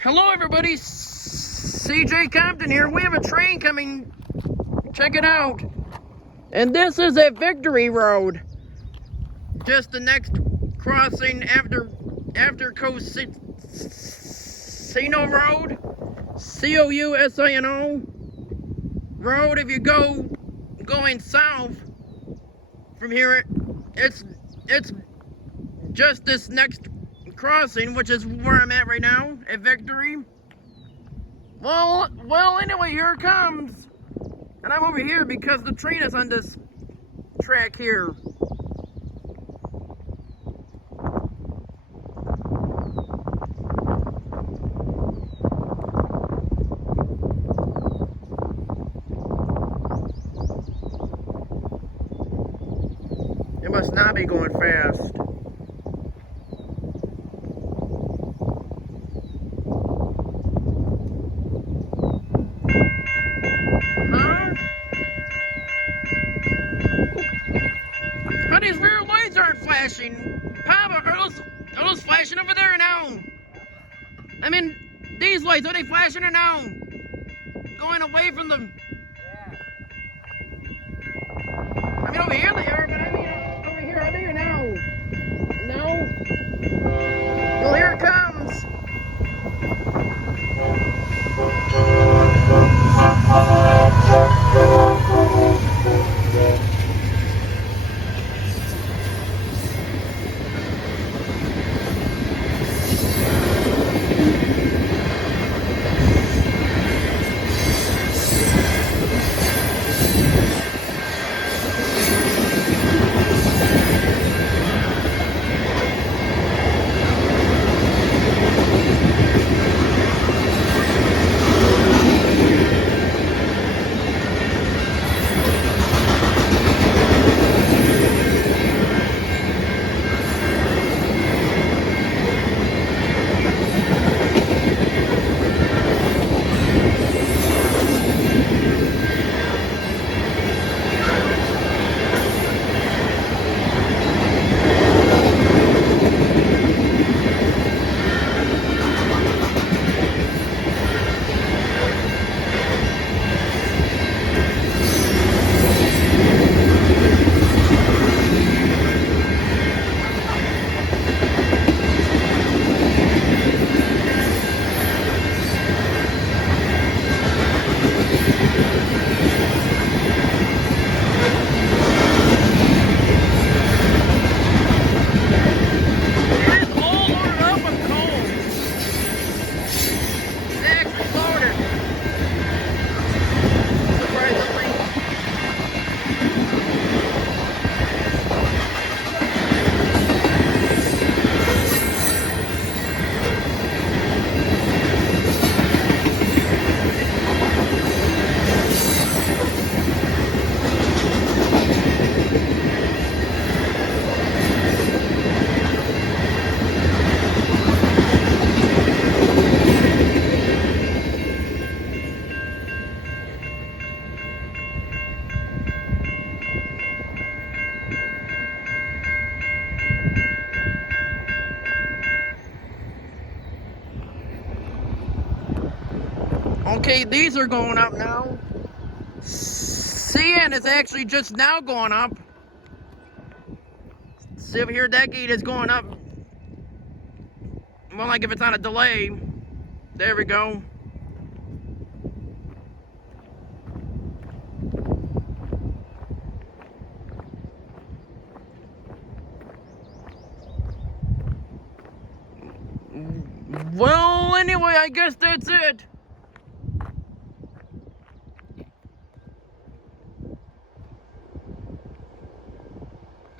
Hello everybody, CJ Compton here. We have a train coming. Check it out. And this is at Victory Road. Just the next crossing after Cosino Road. Cousino Road. If you going south from here, it's just this next crossing, which is where I'm at right now, at Victory. Well, anyway, here it comes. And I'm over here because the train is on this track here. It must not be going fast. But these rear lights aren't flashing. Papa, are those flashing over there or no? I mean, these lights, are they flashing or no? Going away from them. I mean, over here they are, but I mean, over here, are they or no? No? Well, here it comes. Okay, these are going up now. CN is actually just now going up. See over here, that gate is going up. Well, like if it's on a delay. There we go. Well, anyway, I guess that's it.